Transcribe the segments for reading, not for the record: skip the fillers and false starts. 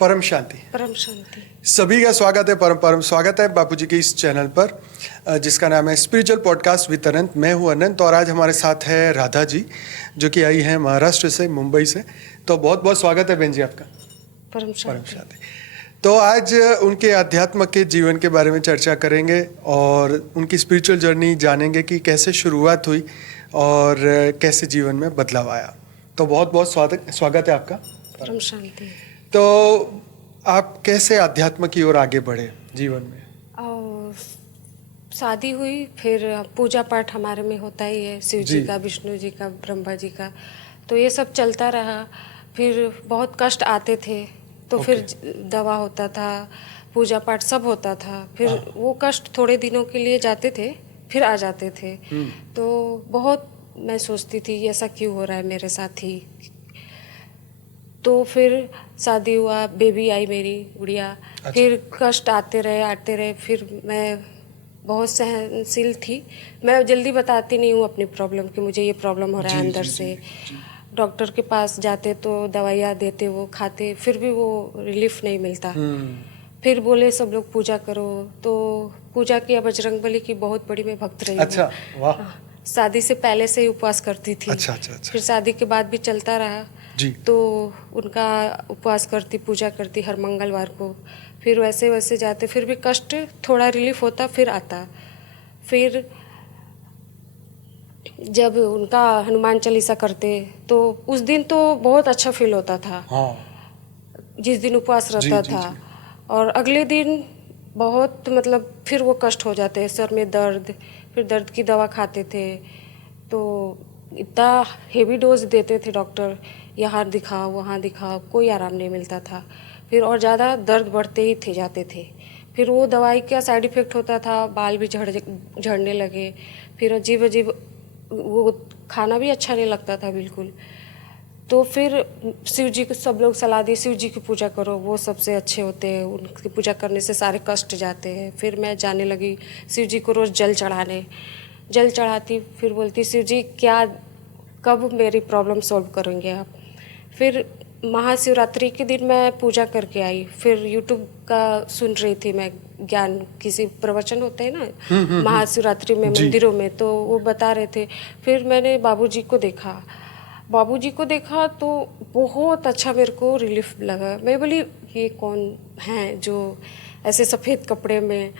परम शांति। परम शांति। सभी का स्वागत है, परम परम स्वागत है बापूजी के इस चैनल पर जिसका नाम है स्पिरिचुअल पॉडकास्ट विद अनंत। मैं हूं अनंत और आज हमारे साथ है राधा जी जो कि आई हैं महाराष्ट्र से, मुंबई से। तो बहुत बहुत स्वागत है बहन जी आपका। परम परम शांति। शांति। तो आज उनके आध्यात्म के जीवन के बारे में चर्चा करेंगे और उनकी स्पिरिचुअल जर्नी जानेंगे कि कैसे शुरुआत हुई और कैसे जीवन में बदलाव आया। तो बहुत बहुत स्वागत है आपका। परम शांति। तो आप कैसे आध्यात्म की ओर आगे बढ़े जीवन में? और शादी हुई, फिर पूजा पाठ हमारे में होता ही है, शिव जी का, विष्णु जी का, ब्रह्मा जी का। तो ये सब चलता रहा। फिर बहुत कष्ट आते थे तो फिर दवा होता था, पूजा पाठ सब होता था। फिर वो कष्ट थोड़े दिनों के लिए जाते थे, फिर आ जाते थे। तो बहुत मैं सोचती थी ऐसा क्यों हो रहा है मेरे साथ ही। तो फिर शादी हुआ, बेबी आई मेरी गुड़िया। फिर कष्ट आते रहे। फिर मैं बहुत सहनशील थी। मैं जल्दी बताती नहीं हूँ अपनी प्रॉब्लम कि मुझे ये प्रॉब्लम हो रहा है अंदर से। डॉक्टर के पास जाते तो दवाइयाँ देते, वो खाते, फिर भी वो रिलीफ नहीं मिलता। फिर बोले सब लोग पूजा करो, तो पूजा किया। बजरंगबली की बहुत बड़ी मैं भक्त रही हूँ। अच्छा, वाह। शादी से पहले से ही उपवास करती थी। अच्छा। फिर शादी के बाद भी चलता रहा जी। तो उनका उपवास करती, पूजा करती हर मंगलवार को। फिर वैसे वैसे जाते, फिर भी कष्ट थोड़ा रिलीफ होता, फिर आता। फिर जब उनका हनुमान चालीसा करते तो उस दिन तो बहुत अच्छा फील होता था। जिस दिन उपवास रहता था। और अगले दिन बहुत मतलब फिर वो कष्ट हो जाते हैं, सर में दर्द। फिर दर्द की दवा खाते थे तो इतना हेवी डोज देते थे डॉक्टर, यहाँ दिखाओ वहाँ दिखाओ, कोई आराम नहीं मिलता था। फिर और ज़्यादा दर्द बढ़ते ही थे जाते थे। फिर वो दवाई का साइड इफ़ेक्ट होता था, बाल भी झड़ने लगे। फिर अजीब अजीब वो खाना भी अच्छा नहीं लगता था बिल्कुल। तो फिर शिव जी को सब लोग सलाह दी, शिव जी की पूजा करो, वो सबसे अच्छे होते हैं, उनकी पूजा करने से सारे कष्ट जाते हैं। फिर मैं जाने लगी शिव जी को रोज़ जल चढ़ाने। जल चढ़ाती, फिर बोलती शिव जी क्या, कब मेरी प्रॉब्लम सॉल्व करेंगे आप। फिर महाशिवरात्रि के दिन मैं पूजा करके आई। फिर यूट्यूब का सुन रही थी मैं ज्ञान, किसी प्रवचन होते हैं ना महाशिवरात्रि में मंदिरों में, तो वो बता रहे थे। फिर मैंने बाबूजी को देखा तो बहुत अच्छा मेरे को रिलीफ लगा। मैं बोली ये कौन है जो ऐसे सफ़ेद कपड़े में।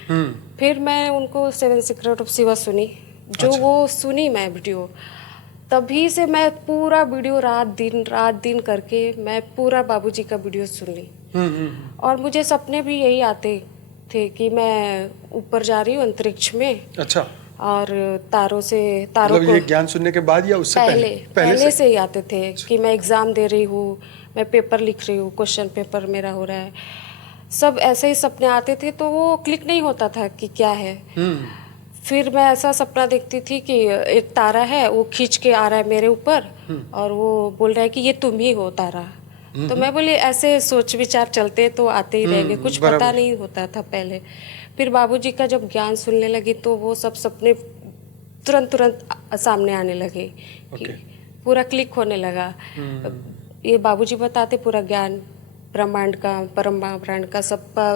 फिर मैं उनको 7 सीक्रेट ऑफ शिवा सुनी, जो वो सुनी मैं वीडियो, तभी से मैं पूरा वीडियो रात दिन करके मैं पूरा बाबूजी का वीडियो सुन ली। और मुझे सपने भी यही आते थे कि मैं ऊपर जा रही हूँ अंतरिक्ष में। अच्छा। और तारों मतलब को ये ज्ञान सुनने के बाद या उससे पहले से ही आते थे कि मैं एग्ज़ाम दे रही हूँ, मैं पेपर लिख रही हूँ, क्वेश्चन पेपर मेरा हो रहा है। सब ऐसे ही सपने आते थे, तो वो क्लिक नहीं होता था कि क्या है। फिर मैं ऐसा सपना देखती थी कि एक तारा है, वो खींच के आ रहा है मेरे ऊपर और वो बोल रहा है कि ये तुम ही हो तारा। तो मैं बोली ऐसे सोच विचार चलते तो आते ही रहेंगे, कुछ पता नहीं होता था पहले। फिर बाबूजी का जब ज्ञान सुनने लगी तो वो सब सपने तुरंत सामने आने लगे कि पूरा क्लिक होने लगा। ये बाबूजी बताते पूरा ज्ञान ब्रह्मांड का, परम ब्रह्मांड का सबका।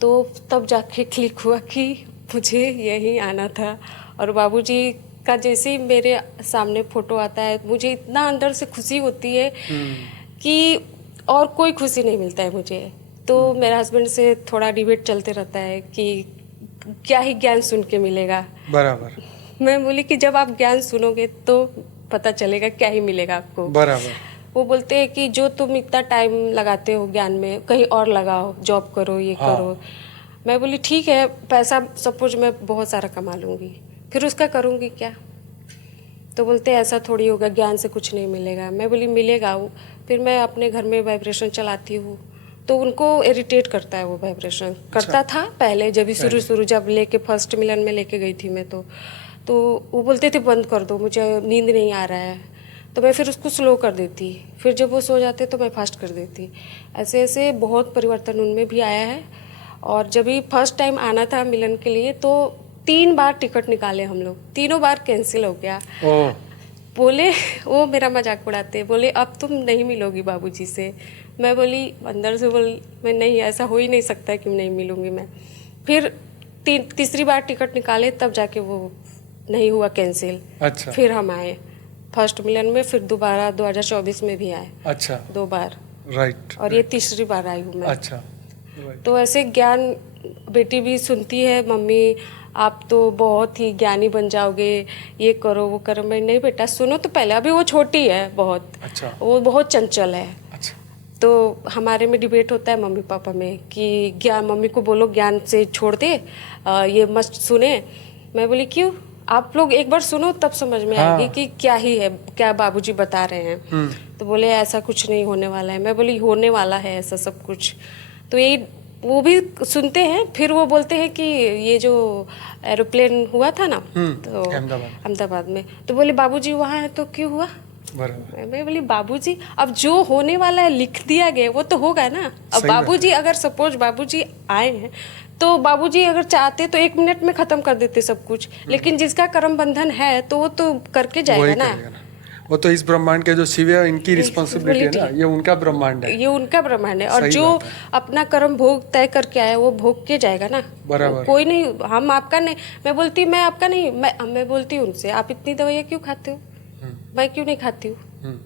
तो तब जाके क्लिक हुआ कि मुझे यहीं आना था। और बाबूजी का जैसे ही मेरे सामने फोटो आता है, मुझे इतना अंदर से खुशी होती है कि और कोई खुशी नहीं मिलता है मुझे। तो मेरे हस्बैंड से थोड़ा डिबेट चलते रहता है कि क्या ही ज्ञान सुन के मिलेगा। बराबर। मैं बोली कि जब आप ज्ञान सुनोगे तो पता चलेगा क्या ही मिलेगा आपको। बराबर। वो बोलते हैं कि जो तुम इतना टाइम लगाते हो ज्ञान में, कहीं और लगाओ, जॉब करो, ये करो। मैं बोली ठीक है, पैसा सपोज मैं बहुत सारा कमा लूँगी, फिर उसका करूँगी क्या। तो बोलते ऐसा थोड़ी होगा, ज्ञान से कुछ नहीं मिलेगा। मैं बोली मिलेगा। फिर मैं अपने घर में वाइब्रेशन चलाती हूँ तो उनको इरिटेट करता है वो वाइब्रेशन। करता था पहले, जब भी शुरू जब लेके फर्स्ट मिलन में लेके गई थी मैं, तो वो बोलते थे बंद कर दो, मुझे नींद नहीं आ रहा है। तो मैं फिर उसको स्लो कर देती, फिर जब वो सो जाते तो मैं फास्ट कर देती। ऐसे ऐसे बहुत परिवर्तन उनमें भी आया है। और जब भी फर्स्ट टाइम आना था मिलन के लिए तो 3 बार टिकट निकाले हम लोग, तीनों बार कैंसिल हो गया। बोले, वो मेरा मजाक उड़ाते, बोले अब तुम नहीं मिलोगी बाबूजी से। मैं बोली अंदर से, मैं नहीं, ऐसा हो ही नहीं सकता कि नहीं मिलूंगी मैं। फिर तीसरी बार टिकट निकाले, तब जाके वो नहीं हुआ कैंसिल। अच्छा। फिर हम आए फर्स्ट मिलन में, फिर दोबारा 2024 में भी आए। अच्छा। 2 बार। राइट। और ये तीसरी बार आई हूँ मैं। अच्छा। तो ऐसे ज्ञान बेटी भी सुनती है, मम्मी आप तो बहुत ही ज्ञानी बन जाओगे, ये करो वो करो। मैं नहीं बेटा सुनो तो पहले, अभी वो छोटी है बहुत। अच्छा। वो बहुत चंचल है। अच्छा। तो हमारे में डिबेट होता है मम्मी पापा में कि ज्ञान, मम्मी को बोलो ज्ञान से छोड़ दे, ये मस्त सुने। मैं बोली क्यों, आप लोग एक बार सुनो तब समझ में आएगी कि क्या ही है, क्या बाबूजी बता रहे हैं। तो बोले ऐसा कुछ नहीं होने वाला है। मैं बोली होने वाला है ऐसा सब कुछ। तो यही वो भी सुनते हैं। फिर वो बोलते हैं कि ये जो एरोप्लेन हुआ था ना, तो अहमदाबाद में, तो बोले बाबूजी वहाँ है तो क्यों हुआ। मैं बोली बाबूजी अब जो होने वाला है लिख दिया गया वो तो होगा ना। अब बाबूजी अगर सपोज बाबूजी आए हैं तो बाबूजी अगर चाहते तो 1 मिनट में खत्म कर देते सब कुछ, लेकिन जिसका कर्म बंधन है तो वो तो करके जाएगा ना। वो तो इस ब्रह्मांड के जो शिव है इनकी रिस्पॉन्सिबिलिटी है ना, ये उनका ब्रह्मांड है, ये उनका ब्रह्मांड है। और जो अपना कर्म भोग तय करके आया वो भोग के जाएगा ना। बराबर। कोई नहीं, हम आपका नहीं, मैं बोलती मैं आपका नहीं, मैं बोलती उनसे आप इतनी दवाइयाँ क्यों खाते हो, मैं क्यों नहीं खाती हूँ,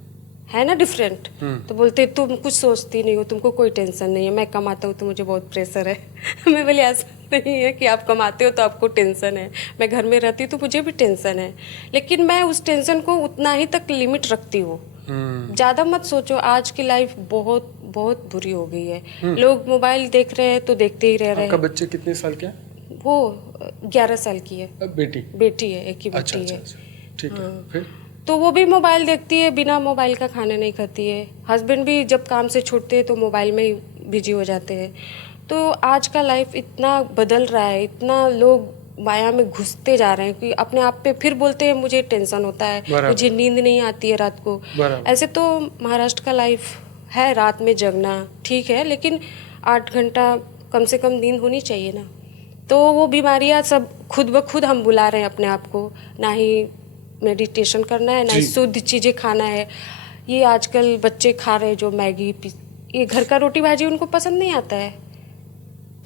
है ना डिफरेंट। तो बोलते तुम कुछ सोचती नहीं हो, तुमको कोई टेंशन नहीं है, मैं कमाता हूँ तो मुझे बहुत प्रेशर है। मैं बोली ऐसा नहीं है कि आप कमाते हो तो आपको टेंशन है, मैं घर में रहती हूँ तो मुझे भी टेंशन है, लेकिन मैं उस टेंशन को उतना ही तक लिमिट रखती हूँ। ज़्यादा मत सोचो, आज की लाइफ बहुत बहुत बुरी हो गई है। लोग मोबाइल देख रहे हैं तो देखते ही रह रहे हैं। आपका बच्चे कितने साल के? वो 11 साल की है। बेटी है, एक ही बेटी है। ठीक है। फिर तो वो भी मोबाइल देखती है, बिना मोबाइल का खाना नहीं खाती है। हस्बैंड भी जब काम से छूटते हैं तो मोबाइल में ही बिजी हो जाते हैं। तो आज का लाइफ इतना बदल रहा है, इतना लोग माया में घुसते जा रहे हैं कि अपने आप पे फिर बोलते हैं मुझे टेंशन होता है, मुझे नींद नहीं आती है रात को। ऐसे तो महाराष्ट्र का लाइफ है, रात में जगना ठीक है, लेकिन 8 घंटा कम से कम नींद होनी चाहिए ना। तो वो बीमारियां सब खुद ब खुद हम बुला रहे हैं अपने आप को, ना ही मेडिटेशन करना है, ना ही शुद्ध चीज़ें खाना है। ये आजकल बच्चे खा रहे हैं जो मैगी, ये घर का रोटी भाजी उनको पसंद नहीं आता है,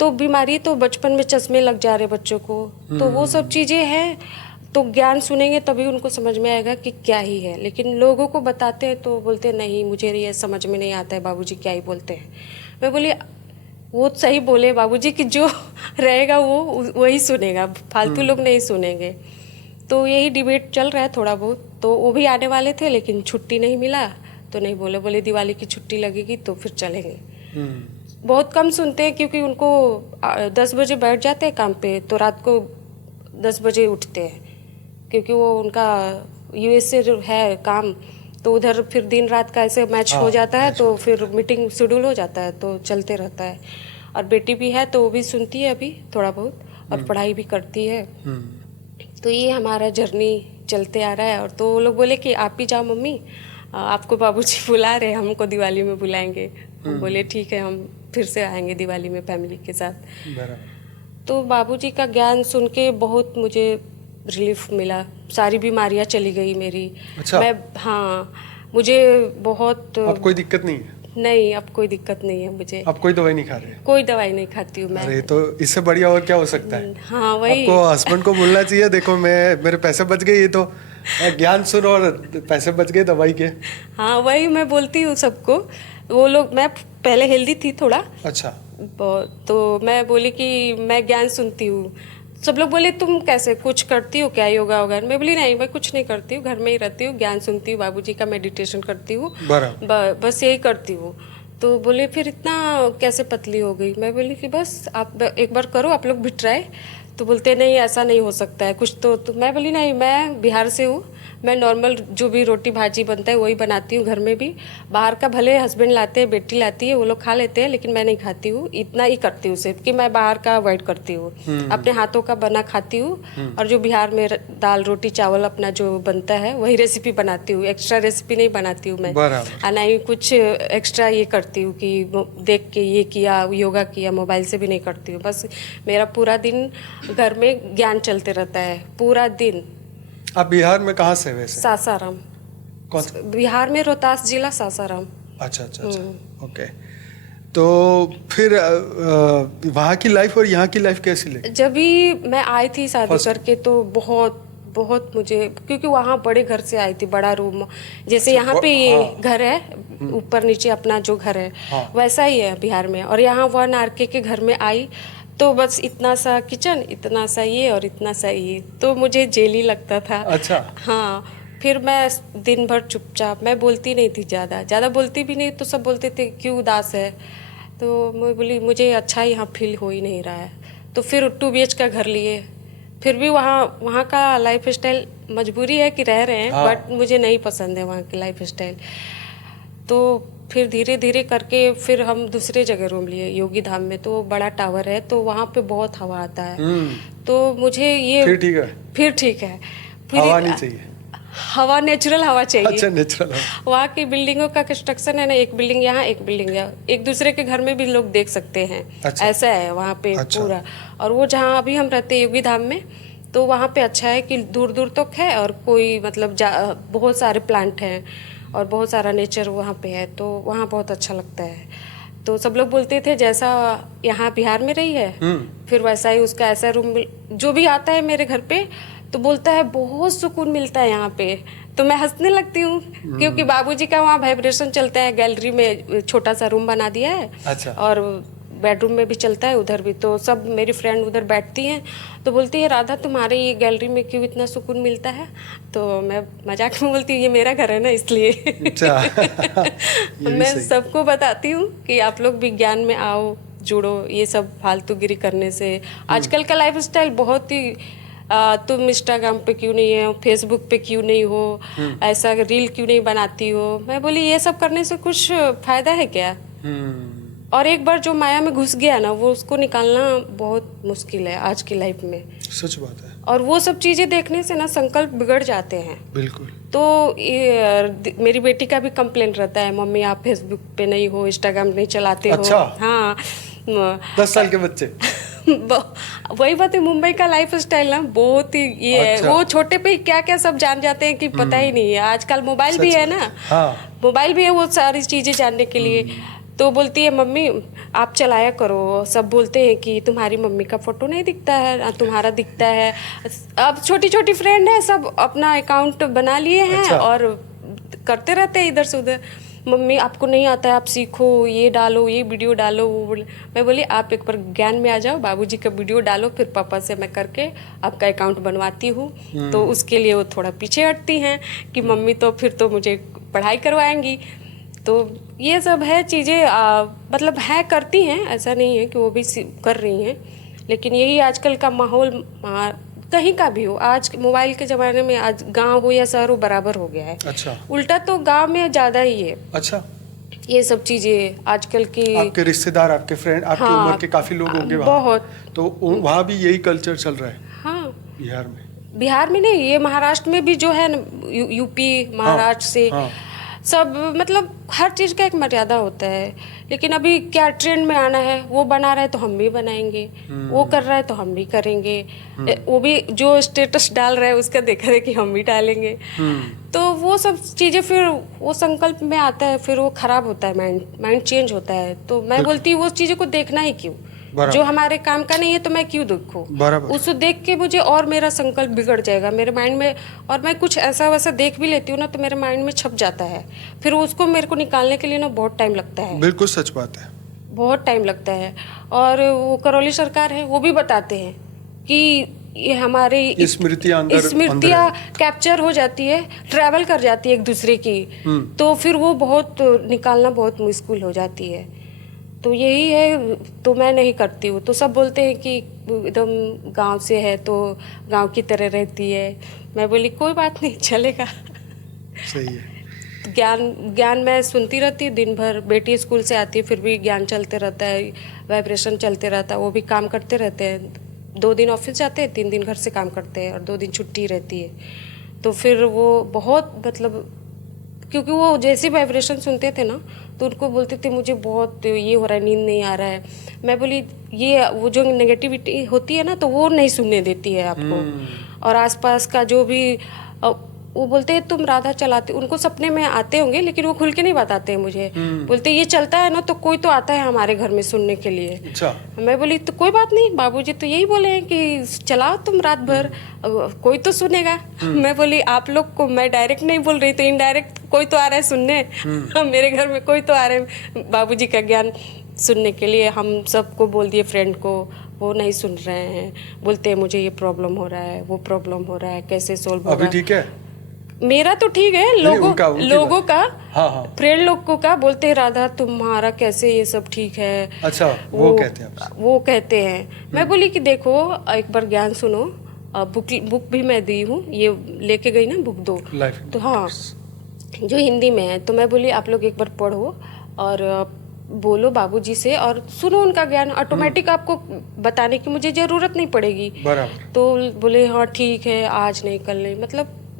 तो बीमारी तो बचपन में चश्मे लग जा रहे बच्चों को। तो वो सब चीज़ें हैं। तो ज्ञान सुनेंगे तभी उनको समझ में आएगा कि क्या ही है, लेकिन लोगों को बताते हैं तो बोलते नहीं मुझे ये समझ में नहीं आता है, बाबूजी क्या ही बोलते हैं। मैं बोली वो सही बोले बाबूजी कि जो रहेगा वो वही सुनेगा, फालतू लोग नहीं सुनेंगे। तो यही डिबेट चल रहा है थोड़ा बहुत। तो वो भी आने वाले थे लेकिन छुट्टी नहीं मिला तो नहीं बोले दिवाली की छुट्टी लगेगी तो फिर चलेंगे। बहुत कम सुनते हैं क्योंकि उनको 10 बजे बैठ जाते हैं काम पे, तो रात को 10 बजे उठते हैं क्योंकि वो उनका यूएस से है काम, तो उधर फिर दिन रात का ऐसे मैच हो जाता है, तो फिर मीटिंग शेड्यूल हो जाता है, तो चलते रहता है। और बेटी भी है तो वो भी सुनती है अभी थोड़ा बहुत, और पढ़ाई भी करती है। तो ये हमारा जर्नी चलते आ रहा है। और तो वो लोग बोले कि आप ही जाओ मम्मी, आपको बाबूजी बुला रहे हैं, हमको दिवाली में बुलाएंगे। हम बोले ठीक है, हम फिर से आएंगे दिवाली में फैमिली के साथ। तो बाबूजी का ज्ञान सुन के बहुत मुझे रिलीफ मिला, सारी बीमारियां चली गई मेरी। अच्छा। हाँ, मुझे बहुत। अब कोई दिक्कत नहीं है? नहीं, अब कोई दिक्कत नहीं है मुझे। अब कोई दवाई नहीं खा रहे? कोई दवाई नहीं खाती हूँ मैं। अरे तो इससे बढ़िया और क्या हो सकता है? हाँ वही। आपको हस्बैंड को बोलना चाहिए देखो मेरे पैसे बच गए, ये तो ज्ञान सुनो और पैसे बच गए दवाई के। हाँ वही मैं बोलती हूँ सबको। वो लोग, मैं पहले हेल्दी थी थोड़ा। अच्छा। तो मैं बोली कि मैं ज्ञान सुनती हूँ। सब लोग बोले तुम कैसे, कुछ करती हो क्या, योगा वगैरह? मैं बोली नहीं, मैं कुछ नहीं करती हूँ, घर में ही रहती हूँ, ज्ञान सुनती हूँ, बाबूजी का मेडिटेशन करती हूँ, बस यही करती हूँ। तो बोले फिर इतना कैसे पतली हो गई? मैं बोली कि बस आप एक बार करो, आप लोग भी ट्राई। तो बोलते नहीं ऐसा नहीं हो सकता है कुछ तो मैं बोली नहीं, मैं बिहार से हूँ, मैं नॉर्मल जो भी रोटी भाजी बनता है वही बनाती हूँ घर में भी। बाहर का भले हस्बैंड लाते हैं, बेटी लाती है, वो लोग खा लेते हैं, लेकिन मैं नहीं खाती हूँ। इतना ही करती हूँ सिर्फ कि मैं बाहर का अवॉइड करती हूँ, अपने हाथों का बना खाती हूँ। और जो बिहार में दाल रोटी चावल अपना जो बनता है वही रेसिपी बनाती हूँ, एक्स्ट्रा रेसिपी नहीं बनाती हूँ मैं। ना ही कुछ एक्स्ट्रा ये करती हूँ कि देख के ये किया, योगा किया, मोबाइल से भी नहीं करती हूँ। बस मेरा पूरा दिन घर में ज्ञान चलते रहता है पूरा दिन। आप बिहार में कहाँ से वैसे? सासाराम। बिहार में रोहतास जिला सासाराम। अच्छा अच्छा अच्छा, ओके। तो फिर वहाँ की लाइफ और यहाँ की लाइफ कैसी लगी? जब भी मैं आई थी शादी First- करके तो बहुत बहुत मुझे, क्योंकि वहाँ बड़े घर से आई थी, बड़ा रूम, जैसे यहाँ पे ये हाँ। घर है ऊपर नीचे अपना जो घर है हाँ। वैसा ही है बिहार में। और यहाँ 1 RK के घर में आई तो बस इतना सा किचन, इतना सा ये और इतना सा ये, तो मुझे जेली लगता था। अच्छा। हाँ, फिर मैं दिन भर चुपचाप, मैं बोलती नहीं थी, ज़्यादा बोलती भी नहीं, तो सब बोलते थे क्यों उदास है, तो मैं बोली मुझे अच्छा यहाँ फील हो ही नहीं रहा है। तो फिर 2 BH का घर लिए, फिर भी वहाँ का लाइफ स्टाइल मजबूरी है कि रह रहे हैं, हाँ। बट मुझे नहीं पसंद है वहाँ की लाइफ स्टाइल। तो फिर धीरे धीरे करके फिर हम दूसरे जगह रूम लिए, योगी धाम में, तो बड़ा टावर है, तो वहाँ पे बहुत हवा आता है। तो मुझे ये फिर ठीक है, फिर ठीक है, फिर हवा नहीं चाहिए। हवा नेचुरल हवा चाहिए। अच्छा, नेचुरल हवा। वहाँ की बिल्डिंगों का कंस्ट्रक्शन है ना, एक बिल्डिंग यहाँ एक बिल्डिंग यहाँ, एक दूसरे के घर में भी लोग देख सकते हैं। अच्छा। ऐसा है वहाँ पे अच्छा। पूरा। और वो जहाँ अभी हम रहते हैं योगी धाम में, तो वहाँ पे अच्छा है कि दूर दूर तक है और कोई मतलब बहुत सारे प्लांट हैं और बहुत सारा नेचर वहाँ पे है, तो वहाँ बहुत अच्छा लगता है। तो सब लोग बोलते थे जैसा यहाँ बिहार में रही है फिर वैसा ही उसका ऐसा रूम, जो भी आता है मेरे घर पे तो बोलता है बहुत सुकून मिलता है यहाँ पे। तो मैं हंसने लगती हूँ क्योंकि बाबूजी का वहाँ वाइब्रेशन चलता है, गैलरी में छोटा सा रूम बना दिया है। अच्छा। और बेडरूम में भी चलता है, उधर भी। तो सब मेरी फ्रेंड उधर बैठती हैं तो बोलती है राधा तुम्हारे ये गैलरी में क्यों इतना सुकून मिलता है, तो मैं मजाक में बोलती हूँ ये मेरा घर है ना इसलिए। अच्छा। ये भी मैं सही। सबको बताती हूँ कि आप लोग विज्ञान में आओ, जुड़ो, ये सब फालतूगिरी करने से। आजकल का लाइफ स्टाइल बहुत ही तुम इंस्टाग्राम पे क्यों नहीं हो, फेसबुक पे क्यों नहीं हो, ऐसा रील क्यों नहीं बनाती हो। मैं बोली ये सब करने से कुछ फायदा है क्या। और एक बार जो माया में घुस गया ना, वो उसको निकालना बहुत मुश्किल है आज की लाइफ में। सच बात है। और वो सब चीजें देखने से ना संकल्प बिगड़ जाते हैं। बिल्कुल। तो मेरी बेटी का भी कंप्लेन रहता है, मम्मी आप फेसबुक पे नहीं हो, इंस्टाग्राम नहीं चलाते हो। अच्छा। हाँ 10 साल के बच्चे। वही बात है, मुंबई का लाइफ स्टाइल ना बहुत ही ये अच्छा। है, वो छोटे पे क्या क्या सब जान जाते हैं कि पता ही नहीं है। आजकल मोबाइल भी है ना, हाँ। मोबाइल भी है वो सारी चीजें जानने के लिए। तो बोलती है मम्मी आप चलाया करो, सब बोलते हैं कि तुम्हारी मम्मी का फोटो नहीं दिखता है ना तुम्हारा दिखता है। अब छोटी छोटी फ्रेंड है, सब अपना अकाउंट बना लिए हैं। अच्छा। और करते रहते हैं इधर से उधर, मम्मी आपको नहीं आता है आप सीखो, ये डालो, ये वीडियो डालो, वो बोले। मैं बोली आप एक बार ज्ञान में आ जाओ, बाबूजी का वीडियो डालो, फिर पापा से मैं करके आपका अकाउंट बनवाती हूँ। तो उसके लिए वो थोड़ा पीछे हटती हैं कि मम्मी तो फिर तो मुझे पढ़ाई करवाएंगी। तो ये सब है चीज़ें, मतलब है करती हैं, ऐसा नहीं है कि वो भी कर रही हैं। लेकिन यही आजकल का माहौल कहीं का भी हो, आज मोबाइल के ज़माने में आज गांव हो या शहर हो बराबर हो गया है। अच्छा। उल्टा तो गांव में ज़्यादा ही है अच्छा। ये सब चीज़ें आजकल की। आपके रिश्तेदार, आपके फ्रेंड, आपकी हाँ, उम्र के काफी लोग होंगे वहाँ, बहुत। तो वहाँ भी यही कल्चर चल रहा है हाँ, बिहार में। बिहार में नहीं, ये महाराष्ट्र में भी जो है ना, यूपी महाराष्ट्र से हाँ। सब, मतलब हर चीज़ का एक मर्यादा होता है। लेकिन अभी क्या ट्रेंड में आना है, वो बना रहा है तो हम भी बनाएंगे, वो कर रहा है तो हम भी करेंगे, वो भी जो स्टेटस डाल रहा है उसका देखा है कि हम भी डालेंगे। तो वो सब चीज़ें फिर वो संकल्प में आता है, फिर वो खराब होता है, माइंड चेंज होता है। तो मैं बोलती हूँ वो चीज़ों को देखना ही क्यों, जो हमारे काम का नहीं है तो मैं क्यों देखूं। उसको देख के मुझे और मेरा संकल्प बिगड़ जाएगा मेरे माइंड में, और मैं कुछ ऐसा वैसा देख भी लेती हूँ ना तो मेरे माइंड में छप जाता है, फिर उसको मेरे को निकालने के लिए ना बहुत टाइम लगता है। बिल्कुल सच बात है, बहुत टाइम लगता है। और वो करौली सरकार है, वो भी बताते हैं कि ये हमारी स्मृतियाँ कैप्चर हो जाती है, ट्रैवल कर जाती है एक दूसरे की, तो फिर वो बहुत निकालना बहुत मुश्किल हो जाती है। तो यही है, तो मैं नहीं करती हूँ। तो सब बोलते हैं कि एकदम गांव से है तो गांव की तरह रहती है। मैं बोली कोई बात नहीं, चलेगा। सही है। ज्ञान मैं सुनती रहती हूँ दिन भर, बेटी स्कूल से आती है फिर भी ज्ञान चलते रहता है, वाइब्रेशन चलते रहता है, वो भी काम करते रहते हैं। 2 दिन ऑफिस जाते हैं, 3 दिन घर से काम करते हैं और 2 दिन छुट्टी रहती है। तो फिर वो बहुत, मतलब क्योंकि वो जैसे वाइब्रेशन सुनते थे ना तो उनको बोलते थे मुझे बहुत ये हो रहा है, नींद नहीं आ रहा है। मैं बोली ये वो जो नेगेटिविटी होती है ना तो वो नहीं सुनने देती है आपको। और आसपास का जो भी वो बोलते हैं तुम राधा चलाते, उनको सपने में आते होंगे लेकिन वो खुल के नहीं बताते हैं मुझे। बोलते ये चलता है ना तो कोई तो आता है हमारे घर में सुनने के लिए। अच्छा। मैं बोली तो कोई बात नहीं, बाबूजी तो यही बोले हैं कि चलाओ तुम रात भर, कोई तो सुनेगा। मैं बोली आप लोग को मैं डायरेक्ट नहीं बोल रही, तो इनडायरेक्ट कोई तो आ रहा है सुनने। मेरे घर में कोई तो आ रहे हैं बाबूजी का ज्ञान सुनने के लिए। हम सबको बोल दिए, फ्रेंड को, वो नहीं सुन रहे हैं। बोलते हैं मुझे ये प्रॉब्लम हो रहा है, वो प्रॉब्लम हो रहा है, कैसे सोल्व होगा। अभी ठीक है? मेरा तो ठीक है, लोगों का हाँ। फ्रेंड लोग को का बोलते हैं राधा तुम्हारा कैसे ये सब ठीक है। अच्छा, वो कहते हैं आपसे? वो कहते हैं। मैं बोली कि देखो एक बार ज्ञान सुनो, बुक भी मैं दी हूँ, ये लेके गई ना बुक 2 तो हाँ जो हिंदी में है। तो मैं बोली आप लोग एक बार पढ़ो और बोलो बाबूजी से और सुनो उनका ज्ञान, ऑटोमेटिक आपको बताने की मुझे जरूरत नहीं पड़ेगी। बराबर। तो बोले हाँ ठीक है, आज नहीं कल नहीं,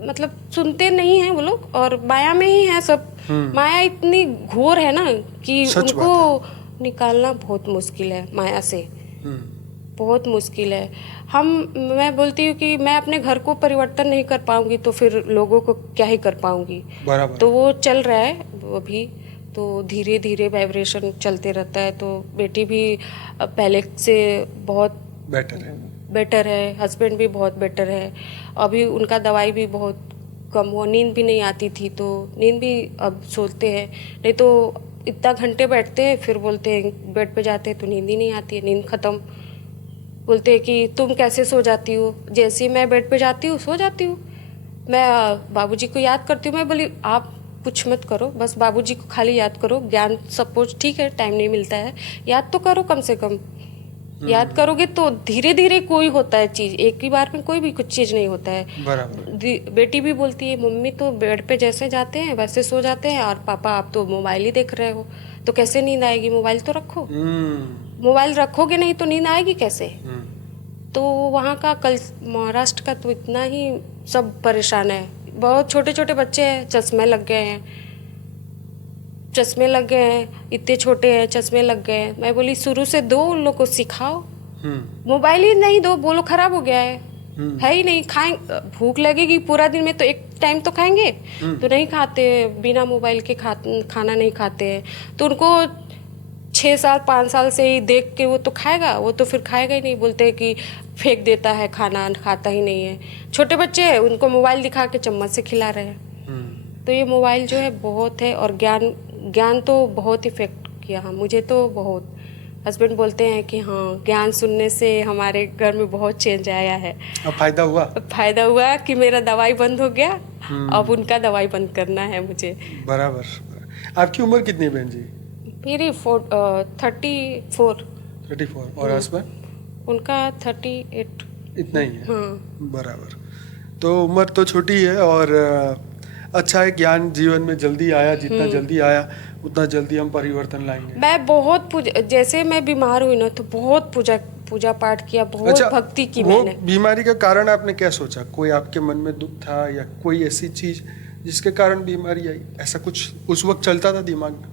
मतलब सुनते नहीं हैं वो लोग, और माया में ही है सब। माया इतनी घोर है ना कि उनको निकालना बहुत मुश्किल है माया से, बहुत मुश्किल है। मैं बोलती हूँ कि मैं अपने घर को परिवर्तन नहीं कर पाऊंगी तो फिर लोगों को क्या ही कर पाऊंगी। बराबर। तो वो चल रहा है अभी, तो धीरे धीरे वाइब्रेशन चलते रहता है। तो बेटी भी पहले से बहुत बेटर है, हस्बैंड भी बहुत बेटर है। अभी उनका दवाई भी बहुत कम हुआ, नींद भी नहीं आती थी तो नींद भी अब सोते हैं, नहीं तो इतना घंटे बैठते हैं फिर बोलते हैं बेड पे जाते हैं तो नींद ही नहीं आती है, नींद ख़त्म। बोलते हैं कि तुम कैसे सो जाती हो? जैसे ही मैं बेड पे जाती हूँ सो जाती हूँ। मैं बाबूजी को याद करती हूँ। मैं बोली आप कुछ मत करो, बस बाबूजी को खाली याद करो। ज्ञान सपोज ठीक है टाइम नहीं मिलता है, याद तो करो कम से कम। याद करोगे तो धीरे धीरे कोई होता है चीज़, एक ही बार में कोई भी कुछ चीज़ नहीं होता है। बराबर। बेटी भी बोलती है मम्मी तो बेड पे जैसे जाते हैं वैसे सो जाते हैं, और पापा आप तो मोबाइल ही देख रहे हो, तो कैसे नींद आएगी? मोबाइल तो रखो। मोबाइल रखोगे नहीं तो नींद आएगी कैसे? तो वहाँ का महाराष्ट्र का तो इतना ही सब परेशान है। बहुत छोटे छोटे बच्चे हैं, चश्मे लग गए हैं, इतने छोटे हैं चश्मे लग गए हैं। मैं बोली शुरू से दो उन लोग को सिखाओ, मोबाइल ही नहीं दो, बोलो खराब हो गया है ही नहीं। खाएं, भूख लगेगी पूरा दिन में तो एक टाइम तो खाएंगे, तो नहीं खाते, बिना मोबाइल के खाना नहीं खाते हैं। तो उनको 6 साल 5 साल से ही देख के वो तो खाएगा, वो तो फिर खाएगा ही नहीं। बोलते हैं कि फेंक देता है खाना, खाता ही नहीं है। छोटे बच्चे हैं उनको मोबाइल दिखा के चम्मच से खिला रहे हैं। तो ये मोबाइल जो है बहुत है, और ज्ञान तो बहुत इफेक्ट किया। हाँ मुझे तो बहुत, हस्बैंड बोलते हैं कि हाँ ज्ञान सुनने से हमारे घर में बहुत चेंज आया है। अब फायदा हुआ कि मेरा दवाई बंद हो गया, अब उनका दवाई बंद करना है मुझे। बराबर। आपकी उम्र कितनी है बहन जी? मेरी 34। और हस्बैंड? उनका 38। इतना ही है? हाँ। बराबर। तो उम्र तो छोटी है, और अच्छा है ज्ञान जीवन में जल्दी आया, जितना जल्दी आया उतना जल्दी हम परिवर्तन लाएंगे। मैं बहुत जैसे मैं बीमार हुई ना तो बहुत पूजा पाठ किया, बहुत भक्ति की मैंने। बीमारी का कारण आपने क्या सोचा? कोई आपके मन में दुख था या कोई ऐसी चीज जिसके कारण बीमारी आई? ऐसा कुछ उस वक्त चलता था दिमाग में?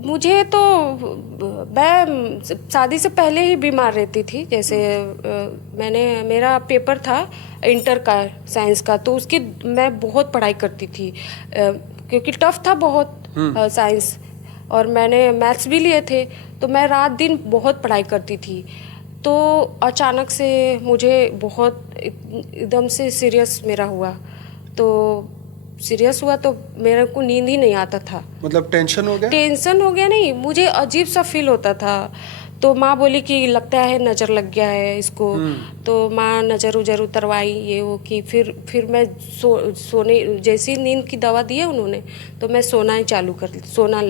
मुझे तो मैं शादी से पहले ही बीमार रहती थी। जैसे मेरा पेपर था इंटर का साइंस का, तो उसकी मैं बहुत पढ़ाई करती थी क्योंकि टफ था बहुत साइंस, और मैंने मैथ्स भी लिए थे, तो मैं रात दिन बहुत पढ़ाई करती थी। तो अचानक से मुझे बहुत एकदम से सीरियस मेरा हुआ, तो सीरियस हुआ तो मेरे को नींद ही नहीं आता था। मतलब टेंशन हो गया? टेंशन हो गया नहीं, मुझे अजीब सा फील होता था। तो माँ बोली कि लगता है नज़र लग गया है इसको। तो माँ नज़र उजर उतरवाई ये वो की, फिर मैं सोने, जैसी नींद की दवा दी है उन्होंने तो मैं सोना ही चालू कर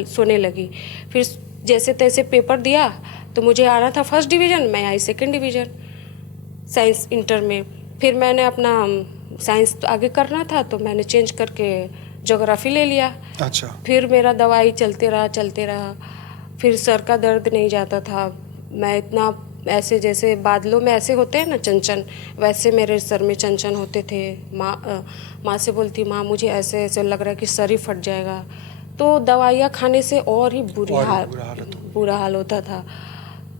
सोने लगी। फिर जैसे तैसे पेपर दिया तो मुझे आना था 1st डिवीज़न, मैं आई 2nd डिवीज़न साइंस इंटर में। फिर मैंने अपना साइंस तो आगे करना था तो मैंने चेंज करके ज्योग्राफी ले लिया। अच्छा। फिर मेरा दवाई चलते रहा। फिर सर का दर्द नहीं जाता था। मैं इतना ऐसे जैसे बादलों में ऐसे होते हैं ना चंचन, वैसे मेरे सर में चंचन होते थे। माँ से बोलती माँ मुझे ऐसे ऐसे लग रहा है कि सर ही फट जाएगा। तो दवाइयाँ खाने से और ही बुरा हाल होता था।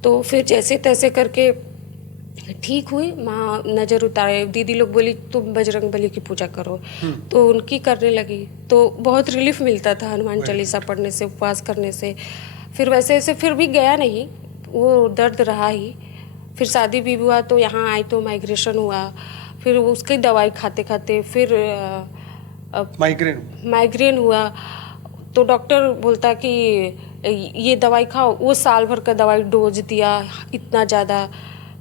तो फिर जैसे तैसे करके ठीक हुई, माँ नज़र उतारे, दीदी लोग बोली तुम बजरंग बली की पूजा करो, तो उनकी करने लगी, तो बहुत रिलीफ मिलता था हनुमान चालीसा पढ़ने से, उपवास करने से। फिर वैसे ऐसे फिर भी गया नहीं, वो दर्द रहा ही। फिर शादी भी हुआ तो यहाँ आई तो माइग्रेशन हुआ, फिर उसकी दवाई खाते खाते फिर माइग्रेन हुआ, तो डॉक्टर बोलता कि ये दवाई खाओ, वो साल भर का दवाई डोज दिया इतना ज़्यादा।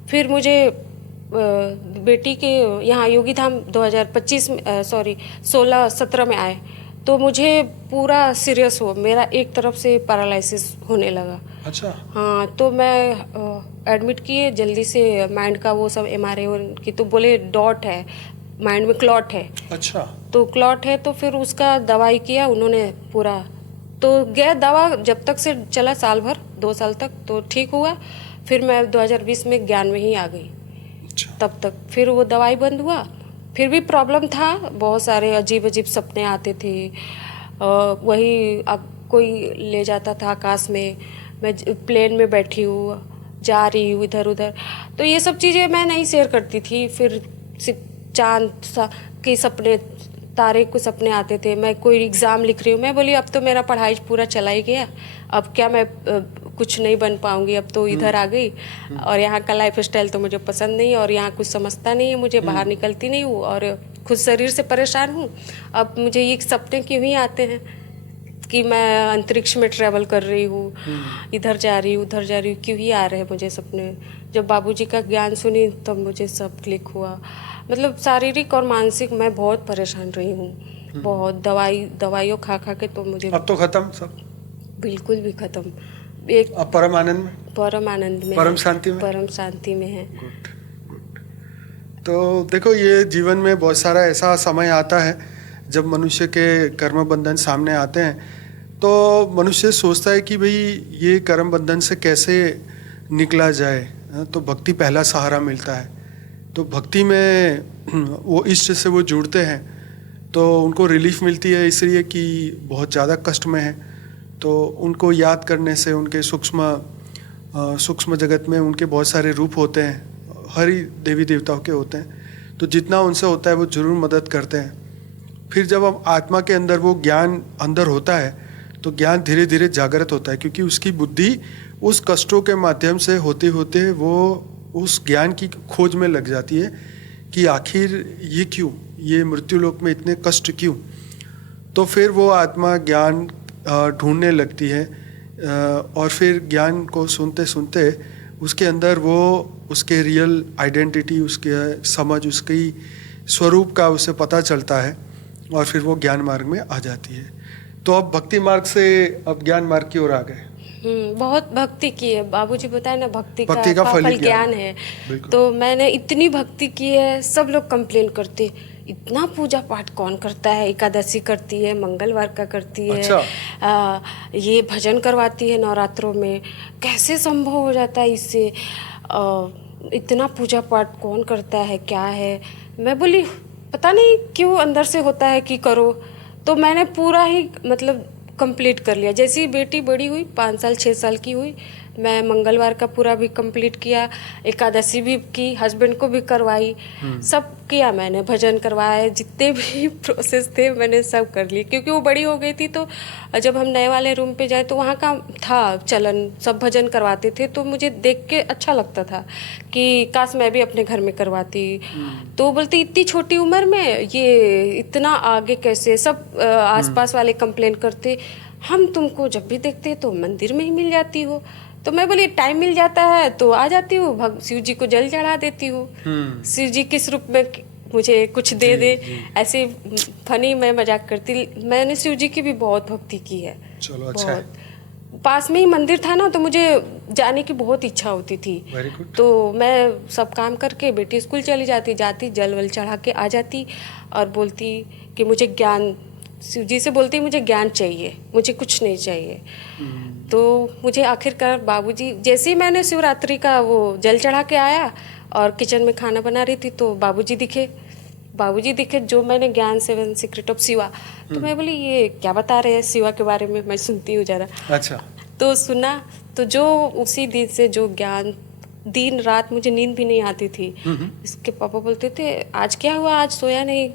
फिर मुझे बेटी के यहाँ योगी धाम 2025 में 16-17 में आए, तो मुझे पूरा सीरियस हुआ, मेरा एक तरफ से पैरालिसिस होने लगा। अच्छा। हाँ, तो मैं एडमिट किए जल्दी से, माइंड का वो सब MRI की, तो बोले डॉट है, माइंड में क्लॉट है। अच्छा। तो क्लॉट है, तो फिर उसका दवाई किया उन्होंने पूरा, तो गया दवा जब तक से चला साल भर 2 साल तक, तो ठीक हुआ। फिर मैं 2020 में ज्ञान में ही आ गई। अच्छा। तब तक फिर वो दवाई बंद हुआ, फिर भी प्रॉब्लम था, बहुत सारे अजीब अजीब सपने आते थे। वही अब कोई ले जाता था आकाश में, मैं प्लेन में बैठी हूँ, जा रही हूँ इधर उधर, तो ये सब चीज़ें मैं नहीं शेयर करती थी। फिर चांद के सपने, तारे को सपने आते थे, मैं कोई एग्ज़ाम लिख रही हूँ, मैं बोली अब तो मेरा पढ़ाई पूरा चला ही गया, अब क्या मैं कुछ नहीं बन पाऊंगी, अब तो इधर आ गई, और यहाँ का लाइफ स्टाइल तो मुझे पसंद नहीं, और यहाँ कुछ समझता नहीं है मुझे, बाहर निकलती नहीं हूँ, और खुद शरीर से परेशान हूँ। अब मुझे ये सपने क्यों ही आते हैं कि मैं अंतरिक्ष में ट्रैवल कर रही हूँ, इधर जा रही हूँ उधर जा रही हूँ, क्यों ही आ रहे हैं मुझे सपने। जब बाबूजी का ज्ञान सुनी तब मुझे सब क्लिक हुआ। मतलब शारीरिक और मानसिक मैं बहुत परेशान रही हूँ, बहुत दवाइयों खा खा के, तो मुझे अब तो खत्म सब, बिल्कुल भी खत्म। एक अब परम आनंद में, परम आनंद में, परम शांति में, परम शांति में है। Good good. तो देखो, ये जीवन में बहुत सारा ऐसा समय आता है जब मनुष्य के कर्म बंधन सामने आते हैं, तो मनुष्य सोचता है कि भाई ये कर्म बंधन से कैसे निकला जाए, तो भक्ति पहला सहारा मिलता है। तो भक्ति में वो इष्ट से वो जुड़ते हैं, तो उनको रिलीफ मिलती है, इसलिए कि बहुत ज़्यादा कष्ट में है, तो उनको याद करने से उनके सूक्ष्म जगत में उनके बहुत सारे रूप होते हैं, हर ही देवी देवताओं के होते हैं, तो जितना उनसे होता है वो ज़रूर मदद करते हैं। फिर जब हम आत्मा के अंदर वो ज्ञान अंदर होता है, तो ज्ञान धीरे धीरे जागृत होता है, क्योंकि उसकी बुद्धि उस कष्टों के माध्यम से होते होते वो उस ज्ञान की खोज में लग जाती है कि आखिर ये क्यों, ये मृत्युलोक में इतने कष्ट क्यों। तो फिर वो आत्मा ज्ञान ढूंढने लगती है, और फिर ज्ञान को सुनते सुनते उसके अंदर वो उसके रियल आइडेंटिटी, उसके समझ, उसकी स्वरूप का उसे पता चलता है, और फिर वो ज्ञान मार्ग में आ जाती है। तो अब भक्ति मार्ग से अब ज्ञान मार्ग की ओर आ गए। बहुत भक्ति की है, बाबूजी बताए ना, भक्ति का फल ज्ञान है। तो मैंने इतनी भक्ति की है, सब लोग कंप्लेन करते, इतना पूजा पाठ कौन करता है, एकादशी करती है, मंगलवार का करती है। अच्छा। ये भजन करवाती है नवरात्रों में, कैसे संभव हो जाता है इससे, इतना पूजा पाठ कौन करता है, क्या है। मैं बोली पता नहीं क्यों अंदर से होता है कि करो, तो मैंने पूरा ही मतलब कंप्लीट कर लिया। जैसे ही बेटी बड़ी हुई, 5 साल 6 साल की हुई, मैं मंगलवार का पूरा भी कंप्लीट किया, एकादशी भी की, हस्बैंड को भी करवाई, सब किया मैंने, भजन करवाए, जितने भी प्रोसेस थे मैंने सब कर लिए। क्योंकि वो बड़ी हो गई थी, तो जब हम नए वाले रूम पे जाए तो वहाँ का था चलन, सब भजन करवाते थे, तो मुझे देख के अच्छा लगता था कि काश मैं भी अपने घर में करवाती। तो बोलती इतनी छोटी उम्र में ये इतना आगे कैसे, सब आसपास वाले कंप्लेन करते, हम तुमको जब भी देखते तो मंदिर में ही मिल जाती हो। तो मैं बोली टाइम मिल जाता है तो आ जाती हूँ, शिव जी को जल चढ़ा देती हूँ, शिव जी किस रूप में मुझे कुछ दे दे, ऐसे फनी मैं मजाक करती। मैंने शिव जी की भी बहुत भक्ति की है। चलो अच्छा है। पास में ही मंदिर था ना, तो मुझे जाने की बहुत इच्छा होती थी। तो मैं सब काम करके बेटी स्कूल चली जाती, जल वल चढ़ा के आ जाती, और बोलती कि मुझे ज्ञान, शिव जी से बोलती मुझे ज्ञान चाहिए, मुझे कुछ नहीं चाहिए। तो मुझे आखिरकार बाबूजी, जैसे ही मैंने शिवरात्रि का वो जल चढ़ा के आया और किचन में खाना बना रही थी, तो बाबूजी दिखे जो मैंने ज्ञान 7 सीक्रेट ऑफ शिवा। तो मैं बोली ये क्या बता रहे हैं शिवा के बारे में, मैं सुनती हूँ ज़रा। अच्छा। तो सुना, तो जो उसी दिन से जो ज्ञान दिन रात मुझे नींद भी नहीं आती थी। इसके पापा बोलते थे आज क्या हुआ, आज सोया नहीं?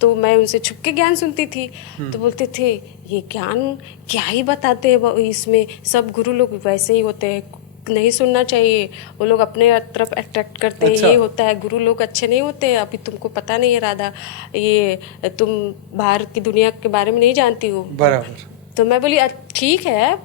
तो मैं उनसे छुप के ज्ञान सुनती थी। तो बोलते थे ये ज्ञान क्या ही बताते हैं, इसमें सब गुरु लोग वैसे ही होते हैं, नहीं सुनना चाहिए, वो लोग अपने तरफ अट्रैक्ट करते हैं। ये होता है, गुरु लोग अच्छे नहीं होते। अभी तुमको पता नहीं है राधा, ये तुम बाहर की दुनिया के बारे में नहीं जानती हो। बराबर। तो मैं बोली ठीक है,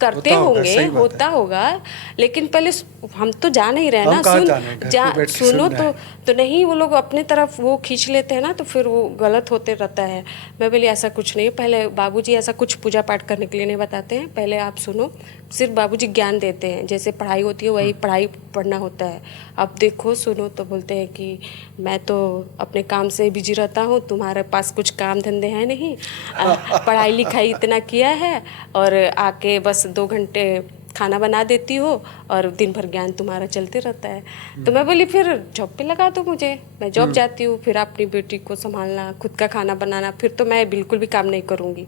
करते होंगे, होता होगा, लेकिन पहले हम तो जा नहीं रहे ना, सुनो तो नहीं, वो लोग अपने तरफ वो खींच लेते हैं ना, तो फिर वो गलत होते रहता है। मैं बोली ऐसा कुछ नहीं, पहले बाबूजी ऐसा कुछ पूजा पाठ करने के लिए नहीं बताते हैं, पहले आप सुनो। सिर्फ बाबूजी ज्ञान देते हैं, जैसे पढ़ाई होती है वही पढ़ाई पढ़ना होता है, आप देखो सुनो। तो बोलते हैं कि मैं तो अपने काम से बिजी रहता हूँ, तुम्हारे पास कुछ काम धंधे हैं नहीं, पढ़ाई लिखाई इतना किया है और आके बस 2 घंटे खाना बना देती हो और दिन भर ज्ञान तुम्हारा चलते रहता है। तो मैं बोली फिर जॉब पे लगा दो मुझे, मैं जॉब जाती हूँ, फिर अपनी बेटी को संभालना, खुद का खाना बनाना, फिर तो मैं बिल्कुल भी काम नहीं करूँगी।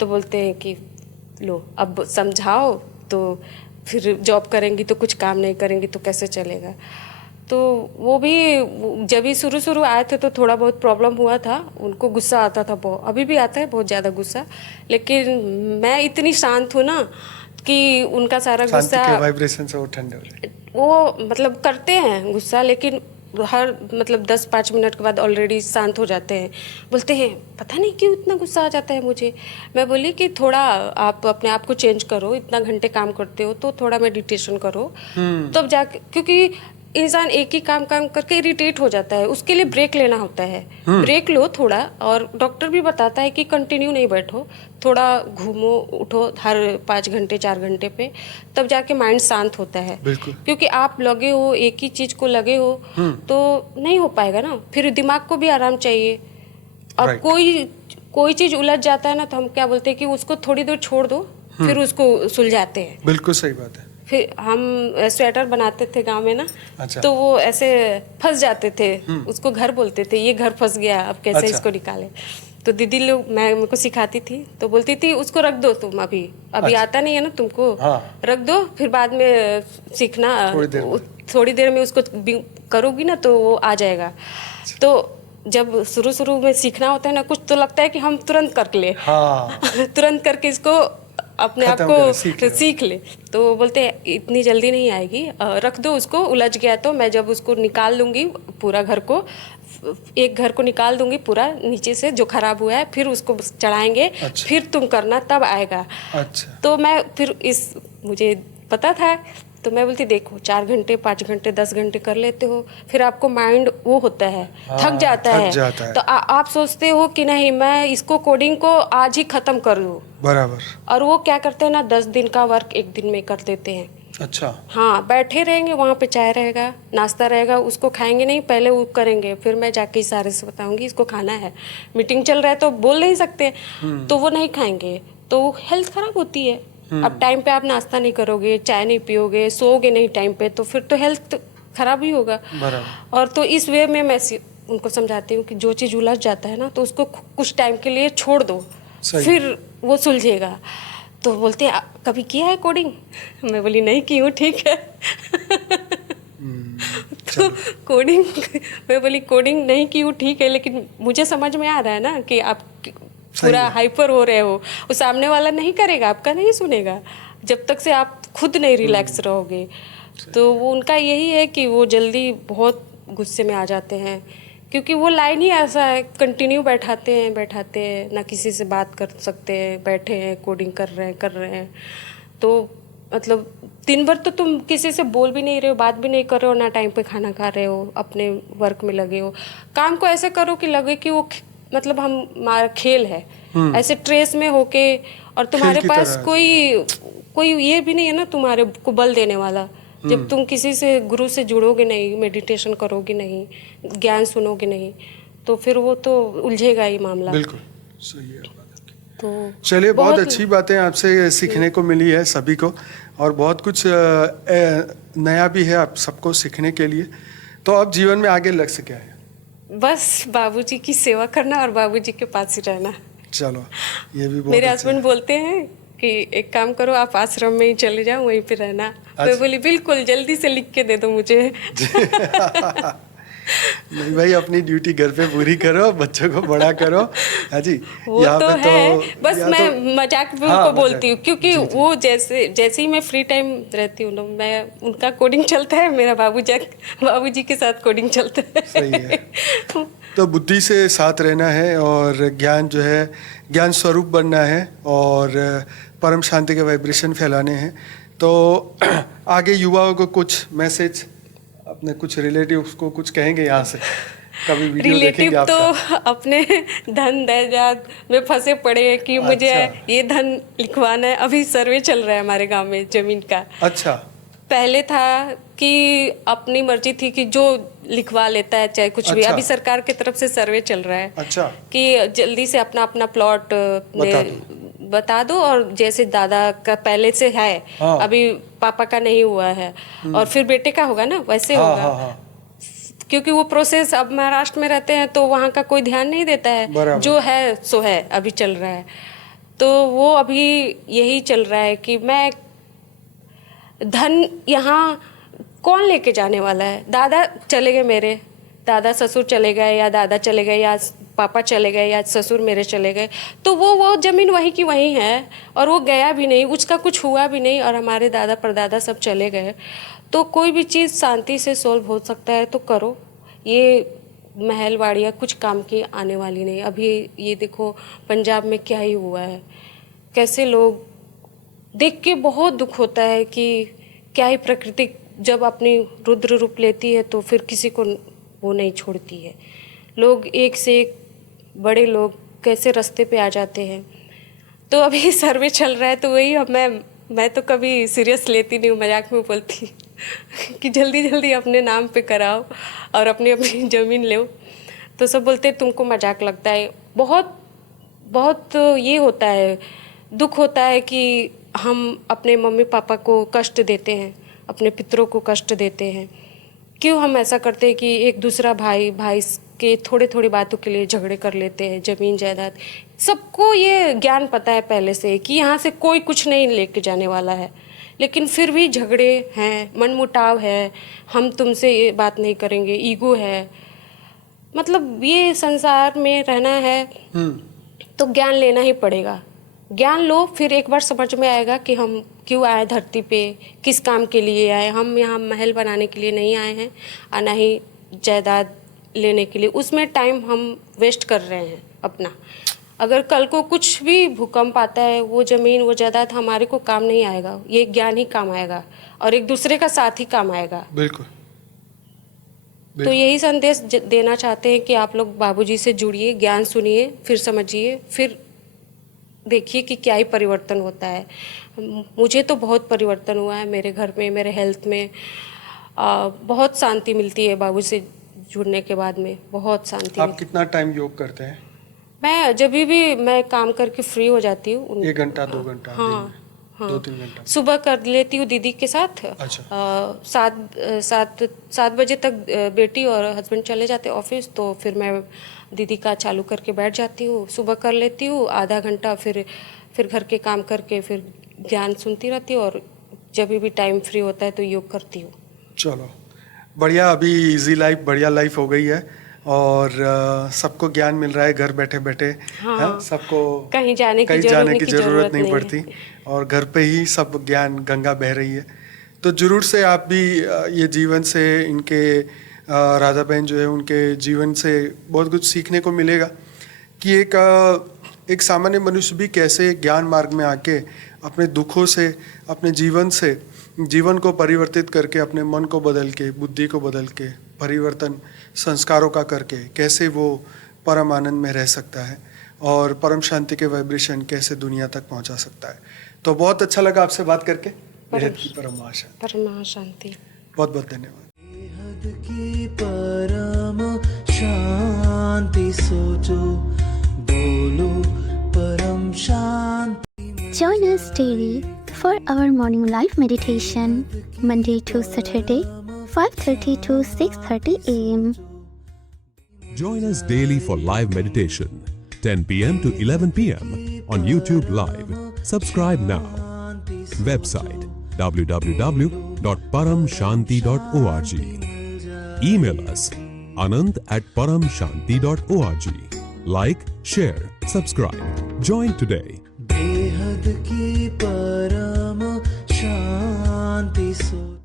तो बोलते हैं कि लो अब समझाओ, तो फिर जॉब करेंगी तो कुछ काम नहीं करेंगी तो कैसे चलेगा। तो वो भी जब भी शुरू आए थे तो थोड़ा बहुत प्रॉब्लम हुआ था, उनको गुस्सा आता था बहुत, अभी भी आता है बहुत ज़्यादा गुस्सा, लेकिन मैं इतनी शांत हूँ ना कि उनका सारा गुस्सा वाइब्रेशन से वो ठंडे हो जाए। वो मतलब करते हैं गुस्सा, लेकिन हर मतलब 10-5 मिनट के बाद ऑलरेडी शांत हो जाते हैं। बोलते हैं पता नहीं क्यों इतना गुस्सा आ जाता है मुझे। मैं बोली कि थोड़ा आप अपने आप को चेंज करो, इतना घंटे काम करते हो तो थोड़ा मेडिटेशन करो, तब जाके, क्योंकि इंसान एक ही काम करके इरिटेट हो जाता है, उसके लिए ब्रेक लेना होता है। ब्रेक लो थोड़ा, और डॉक्टर भी बताता है कि कंटिन्यू नहीं बैठो, थोड़ा घूमो उठो हर 5 घंटे 4 घंटे पे, तब जाके माइंड शांत होता है। क्योंकि आप लगे हो एक ही चीज को लगे हो तो नहीं हो पाएगा ना, फिर दिमाग को भी आराम चाहिए। अब कोई चीज उलझ जाता है ना, तो हम क्या बोलते हैं कि उसको थोड़ी देर छोड़ दो, फिर उसको सुलझाते हैं। बिल्कुल सही बात है। फिर हम स्वेटर बनाते थे गांव में ना, अच्छा। तो वो ऐसे फंस जाते थे, उसको घर बोलते थे, ये घर फंस गया, अब कैसे इसको निकाले। तो दीदी लोग मेरे को सिखाती थी, तो बोलती थी उसको रख दो तुम, अभी अच्छा। आता नहीं है ना तुमको, हाँ। रख दो, फिर बाद में सीखना, थोड़ी देर में उसको करोगी ना तो वो आ जाएगा। तो जब शुरू में सीखना होता है ना, कुछ तो लगता है कि हम तुरंत कर ले, हाँ। तुरंत करके इसको अपने आप को सीख ले। तो बोलते हैं इतनी जल्दी नहीं आएगी, रख दो उसको, उलझ गया तो मैं जब उसको निकाल लूँगी पूरा घर को, एक घर को निकाल दूंगी पूरा नीचे से जो खराब हुआ है, फिर उसको चढ़ाएंगे। अच्छा। फिर तुम करना तब आएगा। अच्छा। तो मैं फिर मुझे पता था, तो मैं बोलती देखो 4 घंटे 5 घंटे 10 घंटे कर लेते हो, फिर आपको माइंड वो होता है, थक जाता है। तो आप सोचते हो कि नहीं मैं इसको कोडिंग को आज ही खत्म कर दूं, बराबर, और वो क्या करते हैं ना 10 दिन का वर्क 1 दिन में कर देते हैं। अच्छा। हाँ, बैठे रहेंगे वहाँ पे, चाय रहेगा, नाश्ता रहेगा, उसको खाएंगे नहीं, पहले वो करेंगे, फिर मैं जाके इशारे से बताऊंगी इसको खाना है। मीटिंग चल रहा है तो बोल नहीं सकते, तो वो नहीं खाएंगे, तो हेल्थ खराब होती है। अब टाइम पे आप नाश्ता नहीं करोगे, चाय नहीं पियोगे, सोओगे नहीं टाइम पे, तो फिर तो हेल्थ खराब ही होगा। और तो इस वे में मैं उनको समझाती हूँ कि जो चीज़ उलझ जाता है ना, तो उसको कुछ टाइम के लिए छोड़ दो, फिर वो सुलझेगा। तो बोलते कभी किया है कोडिंग? मैं बोली नहीं की हूँ, ठीक है। तो कोडिंग, मैं बोली कोडिंग नहीं की हूँ, ठीक है, लेकिन मुझे समझ में आ रहा है ना कि आप पूरा हाइपर हो रहे हो, वो सामने वाला नहीं करेगा, आपका नहीं सुनेगा जब तक से आप खुद नहीं रिलैक्स रहोगे। तो वो उनका यही है कि वो जल्दी बहुत गुस्से में आ जाते हैं, क्योंकि वो लाइन ही ऐसा है, कंटिन्यू बैठाते हैं, ना किसी से बात कर सकते हैं, बैठे हैं कोडिंग कर रहे हैं। तो मतलब दिन भर तो तुम किसी से बोल भी नहीं रहे हो, बात भी नहीं कर रहे हो, ना टाइम पे खाना खा रहे हो, अपने वर्क में लगे हो। काम को ऐसे करो कि लगे कि वो मतलब हमारा खेल है, ऐसे ट्रेस में होके, और तुम्हारे पास कोई ये भी नहीं है ना तुम्हारे को बल देने वाला। जब तुम किसी से गुरु से जुड़ोगे नहीं, मेडिटेशन करोगे नहीं, ज्ञान सुनोगे नहीं, तो फिर वो तो उलझेगा ही मामला। बिल्कुल सही है। तो चलिए, बहुत अच्छी बातें आपसे सीखने को मिली है सभी को, और बहुत कुछ नया भी है आप सबको सीखने के लिए। तो अब जीवन में आगे लक्ष्य क्या है? बस बाबूजी की सेवा करना और बाबूजी के पास ही रहना। चलो, ये भी बहुत मेरे हस्बैंड बोलते हैं कि एक काम करो, आप आश्रम में ही चले जाओ, वहीं पे रहना। मैं बोली बिल्कुल, जल्दी से लिख के दे दो मुझे। नहीं भाई, अपनी ड्यूटी घर पे पूरी करो, बच्चों को बड़ा करो। हाँ जी, वो यहाँ तो पे है, बस मैं तो मजाक में हाँ, उनको मजाक। बोलती हूँ, क्योंकि जी, जी। वो जैसे ही मैं फ्री टाइम रहती हूँ ना, मैं उनका कोडिंग चलता है, मेरा बाबूजी के साथ कोडिंग चलता है। सही है। तो बुद्धि से साथ रहना है और ज्ञान जो है, ज्ञान स्वरूप बनना है और परम शांति के वाइब्रेशन फैलाने हैं। तो आगे युवाओं को कुछ मैसेज, अपने कुछ रिलेटिव्स को कुछ कहेंगे यहाँ से? कभी वीडियो देखेंगे रिलेटिव तो आपका? अपने धन दहेजात में फंसे पड़े हैं कि मुझे अच्छा। ये धन लिखवाना है। अभी सर्वे चल रहा है हमारे गांव में जमीन का। अच्छा। पहले था कि अपनी मर्जी थी कि जो लिखवा लेता है चाहे कुछ भी। अच्छा। अभी सरकार की तरफ से सर्वे चल रहा है। अच्छा। कि जल्दी से अपना अपना प्लॉट बता दो, और जैसे दादा का पहले से है, हाँ। अभी पापा का नहीं हुआ है और फिर बेटे का होगा ना, वैसे हाँ, होगा। हाँ, हाँ। क्योंकि वो प्रोसेस, अब महाराष्ट्र में रहते हैं तो वहाँ का कोई ध्यान नहीं देता है, बराबर। जो है सो है, अभी चल रहा है। तो वो अभी यही चल रहा है कि मैं धन यहाँ कौन लेके जाने वाला है। दादा चले गए, मेरे दादा ससुर चले गए, या दादा चले गए, या पापा चले गए, या ससुर मेरे चले गए, तो वो जमीन वहीं की वहीं है, और वो गया भी नहीं, उसका कुछ हुआ भी नहीं, और हमारे दादा परदादा सब चले गए। तो कोई भी चीज़ शांति से सोल्व हो सकता है तो करो। ये महलवाड़ियाँ कुछ काम की आने वाली नहीं। अभी ये देखो पंजाब में क्या ही हुआ है, कैसे लोग, देख के बहुत दुख होता है कि क्या ही प्रकृति जब अपनी रुद्र रूप लेती है तो फिर किसी को वो नहीं छोड़ती है। लोग एक से एक बड़े लोग कैसे रास्ते पे आ जाते हैं। तो अभी सर्वे चल रहा है, तो वही अब मैं तो कभी सीरियस लेती नहीं हूँ, मजाक में बोलती कि जल्दी जल्दी अपने नाम पे कराओ और अपनी अपनी ज़मीन लो। तो सब बोलते तुमको मजाक लगता है। बहुत बहुत ये होता है, दुख होता है कि हम अपने मम्मी पापा को कष्ट देते हैं, अपने पितरों को कष्ट देते हैं। क्यों हम ऐसा करते हैं कि एक दूसरा भाई के थोड़ी बातों के लिए झगड़े कर लेते हैं, ज़मीन जायदाद। सबको ये ज्ञान पता है पहले से कि यहाँ से कोई कुछ नहीं लेके जाने वाला है, लेकिन फिर भी झगड़े हैं, मनमुटाव है, हम तुमसे ये बात नहीं करेंगे, ईगो है। मतलब ये संसार में रहना है तो ज्ञान लेना ही पड़ेगा। ज्ञान लो, फिर एक बार समझ में आएगा कि हम क्यों आए धरती पे, किस काम के लिए आए। हम यहाँ महल बनाने के लिए नहीं आए हैं और ना ही जायदाद लेने के लिए। उसमें टाइम हम वेस्ट कर रहे हैं अपना। अगर कल को कुछ भी भूकंप आता है, वो ज़मीन वो जायदाद हमारे को काम नहीं आएगा, ये ज्ञान ही काम आएगा और एक दूसरे का साथ ही काम आएगा। बिल्कुल। तो यही संदेश देना चाहते हैं कि आप लोग बाबूजी से जुड़िए, ज्ञान सुनिए, फिर समझिए, फिर देखिए कि क्या ही परिवर्तन होता है। मुझे तो बहुत परिवर्तन हुआ है मेरे घर में, मेरे हेल्थ में। बहुत शांति मिलती है बाबू से जुड़ने के बाद में, बहुत शांति। आप कितना टाइम योग करते हैं? मैं जब भी मैं काम करके फ्री हो जाती हूँ, 1 घंटा 2 घंटा? हाँ, 2-3 घंटा सुबह कर लेती हूँ दीदी के साथ। अच्छा। 7 बजे तक बेटी और हस्बैंड चले जाते ऑफिस, तो फिर मैं दीदी का चालू करके बैठ जाती हूँ, सुबह कर लेती हूँ आधा घंटा, फिर घर के काम करके फिर ज्ञान सुनती रहती हूँ, और जब भी टाइम फ्री होता है तो योग करती हूँ। चलो बढ़िया, अभी इजी लाइफ, बढ़िया लाइफ हो गई है और सबको ज्ञान मिल रहा है घर बैठे बैठे। हाँ, सबको कहीं जाने की जरूरत नहीं पड़ती और घर पे ही सब ज्ञान गंगा बह रही है। तो जरूर से आप भी ये जीवन से, इनके राधा बहन जो है उनके जीवन से बहुत कुछ सीखने को मिलेगा कि एक सामान्य मनुष्य भी कैसे ज्ञान मार्ग में आके अपने दुखों से, अपने जीवन को परिवर्तित करके, अपने मन को बदल के, बुद्धि को बदल के, परिवर्तन संस्कारों का करके कैसे वो परम आनंद में रह सकता है और परम शांति के वाइब्रेशन कैसे दुनिया तक पहुंचा सकता है। तो बहुत अच्छा लगा आपसे बात करके। बेहद की परम शांति। बहुत बहुत धन्यवाद। बेहद की परम शांति, सोचो बोलो परम शांति। Join us daily for our morning live meditation, Monday to Saturday, 5:30 to 6:30 a.m. Join us daily for live meditation, 10 p.m. to 11 p.m. on YouTube Live, Subscribe now. Website www.paramshanti.org. Email us anand@paramshanti.org. Like, share, subscribe. Join today. बेहद की परम शांति सो